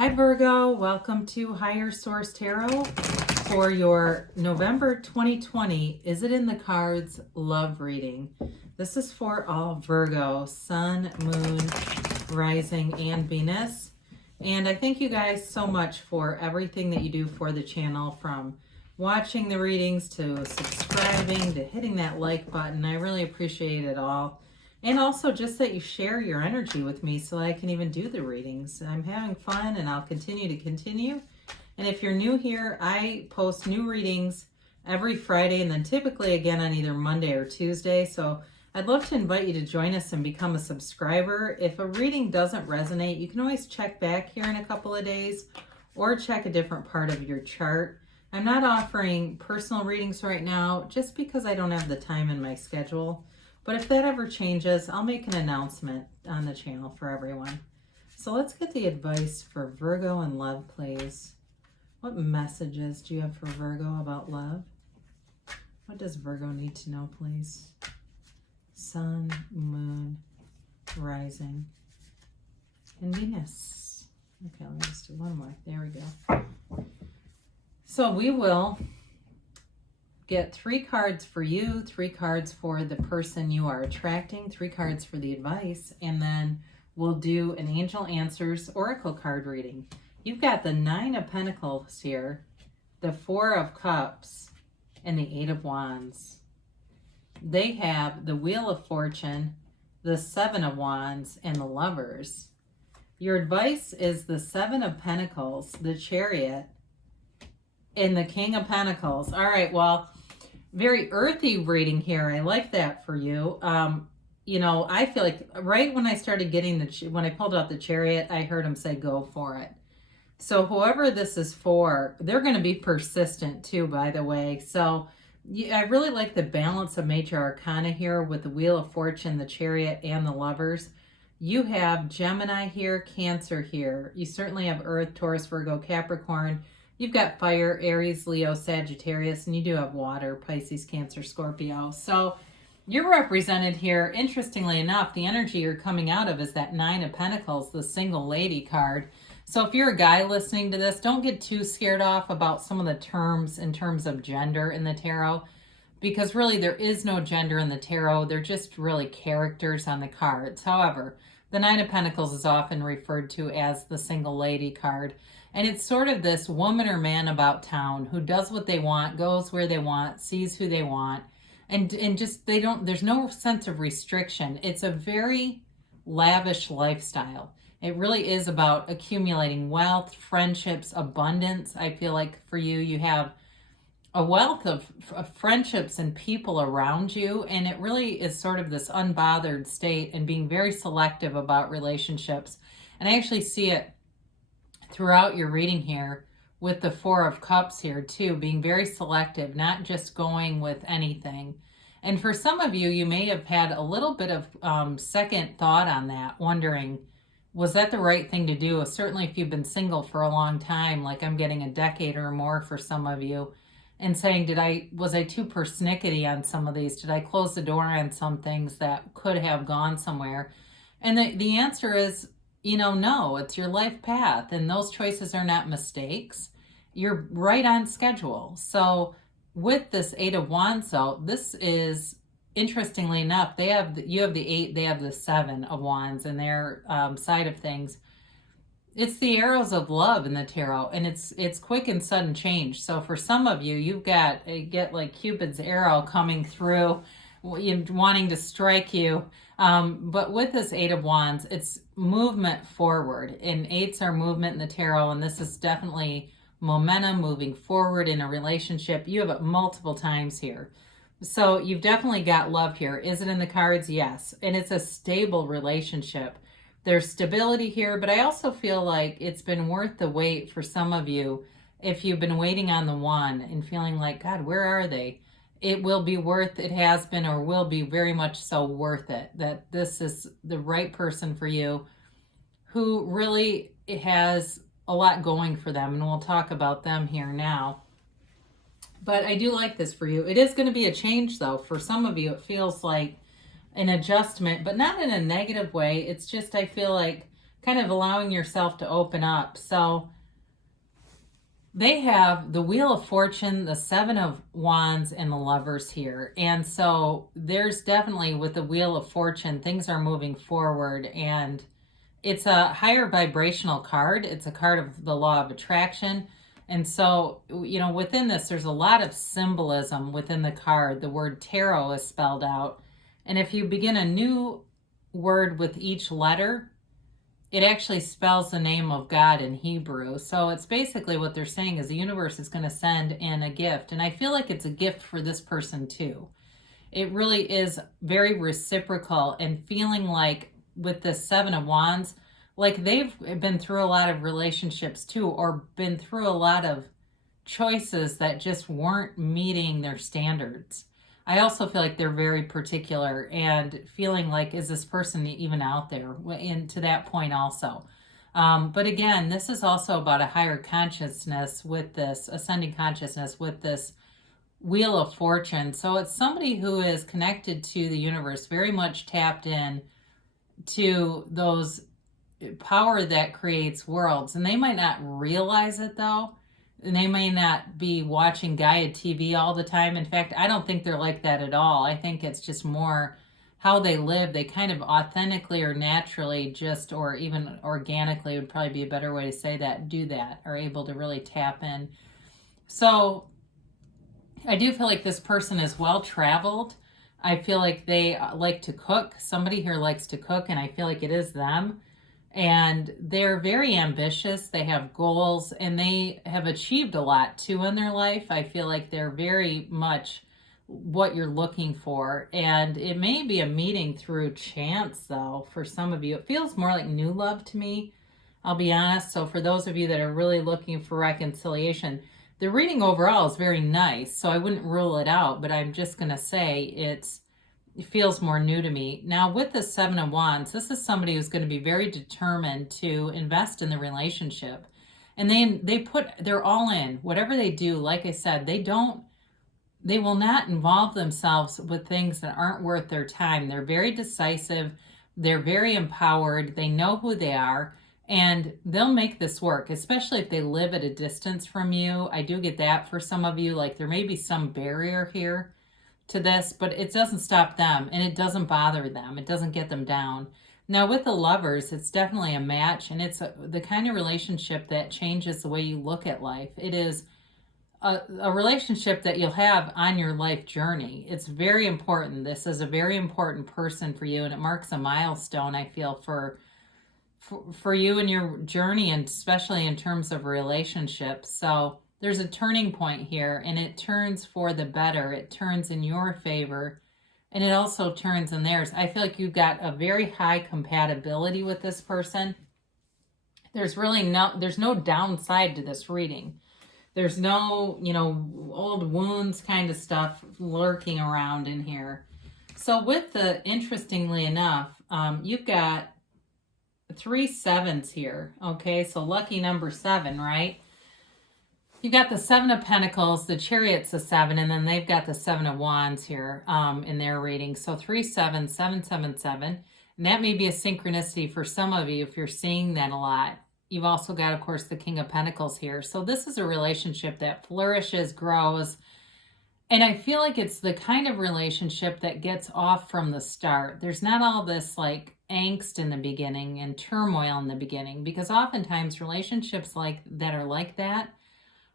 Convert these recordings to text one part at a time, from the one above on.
Hi Virgo, welcome to Higher Source Tarot for your November 2020 Is It in the Cards love reading. This is for all Virgo, Sun, Moon, Rising, and Venus. And I thank you guys so much for everything that you do for the channel, from watching the readings to subscribing to hitting that like button. I really appreciate it all. And also just that you share your energy with me so I can even do the readings. I'm having fun and I'll continue to continue. And if you're new here, I post new readings every Friday and then typically again on either Monday or Tuesday. So I'd love to invite you to join us and become a subscriber. If a reading doesn't resonate, you can always check back here in a couple of days or check a different part of your chart. I'm not offering personal readings right now just because I don't have the time in my schedule. But if that ever changes, I'll make an announcement on the channel for everyone. So let's get the advice for Virgo and love, please. What messages do you have for Virgo about love? What does Virgo need to know, please? Sun, Moon, Rising, and Venus. Okay, let me just do one more. There we go. So we will get 3 cards for you, 3 cards for the person you are attracting, 3 cards for the advice, and then we'll do an Angel Answers Oracle card reading. You've got the 9 of Pentacles here, the 4 of Cups, and the 8 of Wands. They have the Wheel of Fortune, the 7 of Wands, and the Lovers. Your advice is the 7 of Pentacles, the Chariot, and the King of Pentacles. All right, well, very earthy reading here. I like that for you. I feel like right when I started getting when I pulled out the Chariot, I heard him say, go for it. So whoever this is for, they're going to be persistent too, by the way. So I really like the balance of major arcana here with the Wheel of Fortune, the Chariot, and the Lovers. You have Gemini here, Cancer here. You certainly have Earth, Taurus, Virgo, Capricorn. You've got fire, Aries, Leo, Sagittarius, and you do have water, Pisces, Cancer, Scorpio. So you're represented here. Interestingly enough, the energy you're coming out of is that 9 of Pentacles, the single lady card. So if you're a guy listening to this, don't get too scared off about some of the terms in terms of gender in the tarot, because really there is no gender in the tarot. They're just really characters on the cards. However, the 9 of Pentacles is often referred to as the single lady card. And it's sort of this woman or man about town who does what they want, goes where they want, sees who they want, and just there's no sense of restriction. It's a very lavish lifestyle. It really is about accumulating wealth, friendships, abundance. I feel like for you, you have a wealth of friendships and people around you, and it really is sort of this unbothered state and being very selective about relationships. And I actually see it throughout your reading here with the 4 of Cups here too, being very selective, not just going with anything. And for some of you, you may have had a little bit of second thought on that, wondering, was that the right thing to do? Certainly if you've been single for a long time, like I'm getting a decade or more for some of you, and saying, was I too persnickety on some of these? Did I close the door on some things that could have gone somewhere? And the answer is, no, it's your life path, and those choices are not mistakes. You're right on schedule. So with this 8 of Wands, though, this is, interestingly enough, you have the 8, they have the 7 of Wands in their side of things. It's the arrows of love in the tarot, and it's quick and sudden change. So for some of you, you get like Cupid's arrow coming through, wanting to strike you. But with this 8 of Wands, it's movement forward, and 8s are movement in the tarot, and this is definitely momentum, moving forward in a relationship. You have it multiple times here. So you've definitely got love here. Is it in the cards? Yes. And it's a stable relationship. There's stability here, but I also feel like it's been worth the wait for some of you. If you've been waiting on the one and feeling like, God, where are they? It will be it has been or will be very much so worth it, that this is the right person for you who really has a lot going for them. And we'll talk about them here now. But I do like this for you. It is going to be a change, though. For some of you, it feels like an adjustment, but not in a negative way. It's just, I feel like kind of allowing yourself to open up. So they have the Wheel of Fortune, the Seven of Wands, and the Lovers here. And so there's definitely, with the Wheel of Fortune, things are moving forward, and it's a higher vibrational card. It's a card of the law of attraction. And so, within this, there's a lot of symbolism within the card. The word tarot is spelled out. And if you begin a new word with each letter, it actually spells the name of God in Hebrew. So it's basically what they're saying is the universe is going to send in a gift. And I feel like it's a gift for this person too. It really is very reciprocal, and feeling like with the Seven of Wands, like they've been through a lot of relationships too, or been through a lot of choices that just weren't meeting their standards. I also feel like they're very particular, and feeling like, is this person even out there? And to that point also. But again, this is also about a higher consciousness with this, ascending consciousness with this Wheel of Fortune. So it's somebody who is connected to the universe, very much tapped in to those power that creates worlds. And they might not realize it though. And they may not be watching Gaia TV all the time. In fact, I don't think they're like that at all. I think it's just more how they live. They kind of authentically or naturally just, or even organically would probably be a better way to say that, do that, are able to really tap in. So I do feel like this person is well traveled. I feel like they like to cook. Somebody here likes to cook, and I feel like it is them. And they're very ambitious. They have goals, and they have achieved a lot too in their life. I feel like they're very much what you're looking for. And it may be a meeting through chance though. For some of you, it feels more like new love to me, I'll be honest. So for those of you that are really looking for reconciliation, the reading overall is very nice. So I wouldn't rule it out, but I'm just going to say it feels more new to me. Now with the Seven of Wands, this is somebody who's going to be very determined to invest in the relationship. And they're all in. Whatever they do, like I said, they will not involve themselves with things that aren't worth their time. They're very decisive. They're very empowered. They know who they are, and they'll make this work, especially if they live at a distance from you. I do get that for some of you, like there may be some barrier here to this, but it doesn't stop them, and it doesn't bother them. It doesn't get them down. Now with the Lovers, it's definitely a match, and it's the kind of relationship that changes the way you look at life. It is a relationship that you'll have on your life journey. It's very important. This is a very important person for you, and it marks a milestone, I feel, for you and your journey, and especially in terms of relationships. So there's a turning point here, and it turns for the better. It turns in your favor, and it also turns in theirs. I feel like you've got a very high compatibility with this person. There's no downside to this reading. There's no, old wounds kind of stuff lurking around in here. So interestingly enough, you've got 3 sevens here. Okay, so lucky number 7, right? You got the 7 of Pentacles, the Chariot's a 7, and then they've got the 7 of Wands here in their reading. So 3 sevens, 7, 7, 7. And that may be a synchronicity for some of you if you're seeing that a lot. You've also got, of course, the King of Pentacles here. So this is a relationship that flourishes, grows. And I feel like it's the kind of relationship that gets off from the start. There's not all this like angst in the beginning and turmoil in the beginning, because oftentimes relationships that are like that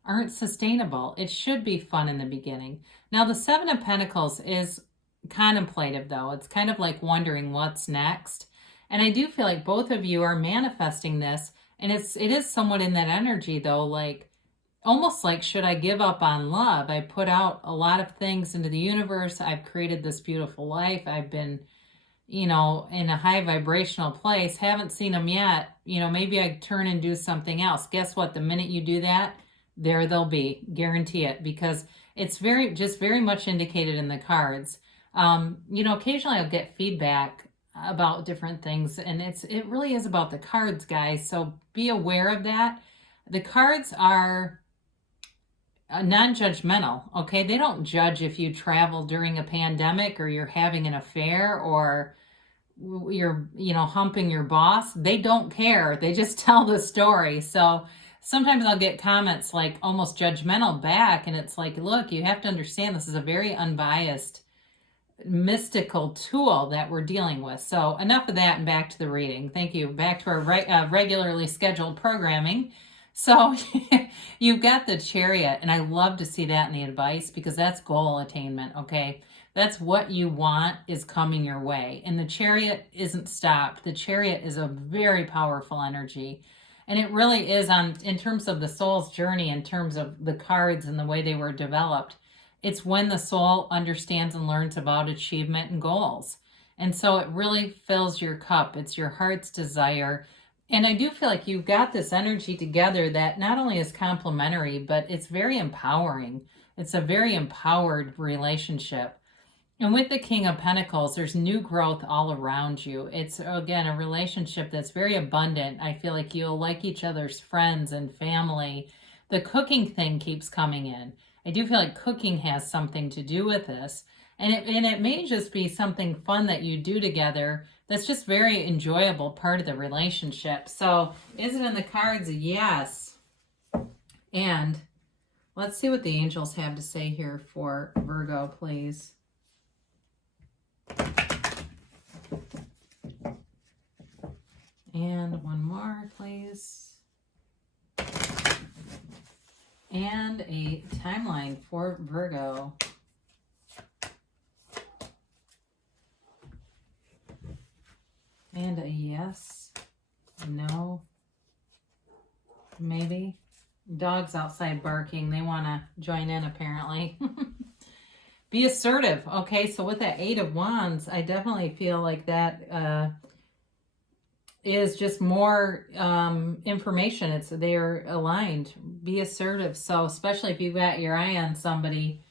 aren't sustainable. It should be fun in the beginning. Now the 7 of Pentacles is contemplative though. It's kind of like wondering what's next. And I do feel like both of you are manifesting this. And it is somewhat in that energy though, like almost like, should I give up on love? I put out a lot of things into the universe. I've created this beautiful life. I've been, in a high vibrational place. Haven't seen them yet. Maybe I turn and do something else. Guess what? The minute you do that, there they'll be. Guarantee it, because it's very much indicated in the cards. Occasionally I'll get feedback about different things, and it really is about the cards, guys. So be aware of that. The cards are non-judgmental, okay? They don't judge if you travel during a pandemic or you're having an affair or you're, humping your boss. They don't care. They just tell the story. So sometimes I'll get comments like almost judgmental back, and it's like, look, you have to understand this is a very unbiased mystical tool that we're dealing with. So enough of that and back to the reading. Thank you. Back to our regularly scheduled programming. So you've got the Chariot, and I love to see that in the advice because that's goal attainment, okay? That's what you want is coming your way. And the Chariot isn't stopped. The Chariot is a very powerful energy. And it really is in terms of the soul's journey, in terms of the cards and the way they were developed. It's when the soul understands and learns about achievement and goals. And so it really fills your cup. It's your heart's desire. And I do feel like you've got this energy together that not only is complementary, but it's very empowering. It's a very empowered relationship. And with the King of Pentacles, there's new growth all around you. It's, again, a relationship that's very abundant. I feel like you'll like each other's friends and family. The cooking thing keeps coming in. I do feel like cooking has something to do with this. And it may just be something fun that you do together that's just very enjoyable part of the relationship. So is it in the cards? Yes. And let's see what the angels have to say here for Virgo, please. And one more, please. And a timeline for Virgo. And a yes, no, maybe. Dogs outside barking. They want to join in, apparently. Be assertive. Okay, so with that 8 of Wands, I definitely feel like that is just more information. They're aligned. Be assertive. So especially if you've got your eye on somebody,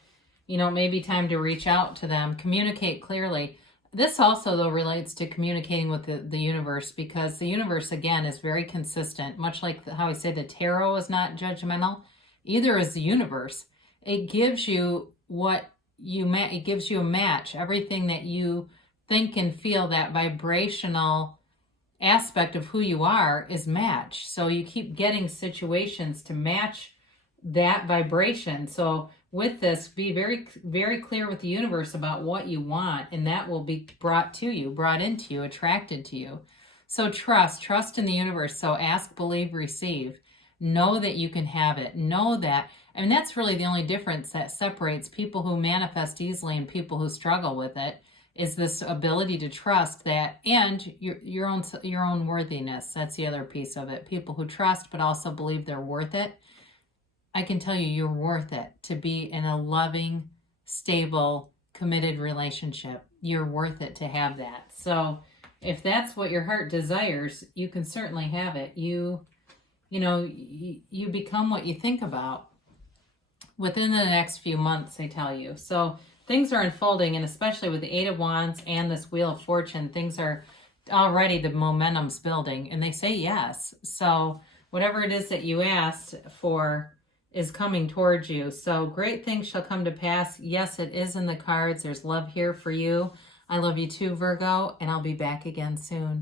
it may be time to reach out to them. Communicate clearly. This also, though, relates to communicating with the universe, because the universe, again, is very consistent. Much like how I say the tarot is not judgmental, either is the universe. It gives you it gives you a match. Everything that you think and feel, that vibrational aspect of who you are, is matched. So you keep getting situations to match that vibration. So with this, be very, very clear with the universe about what you want, and that will be brought into you, attracted to you. So trust in the universe. So ask, believe, receive. Know that you can have it. Know that. And that's really the only difference that separates people who manifest easily and people who struggle with it, is this ability to trust that, and your own worthiness. That's the other piece of it. People who trust but also believe they're worth it. I can tell you, you're worth it to be in a loving, stable, committed relationship. You're worth it to have that. So if that's what your heart desires, you can certainly have it. You become what you think about within the next few months, I tell you. So things are unfolding, and especially with the 8 of Wands and this Wheel of Fortune, things are already, the momentum's building, and they say yes. So whatever it is that you asked for is coming towards you. So great things shall come to pass. Yes, it is in the cards. There's love here for you. I love you too, Virgo, and I'll be back again soon.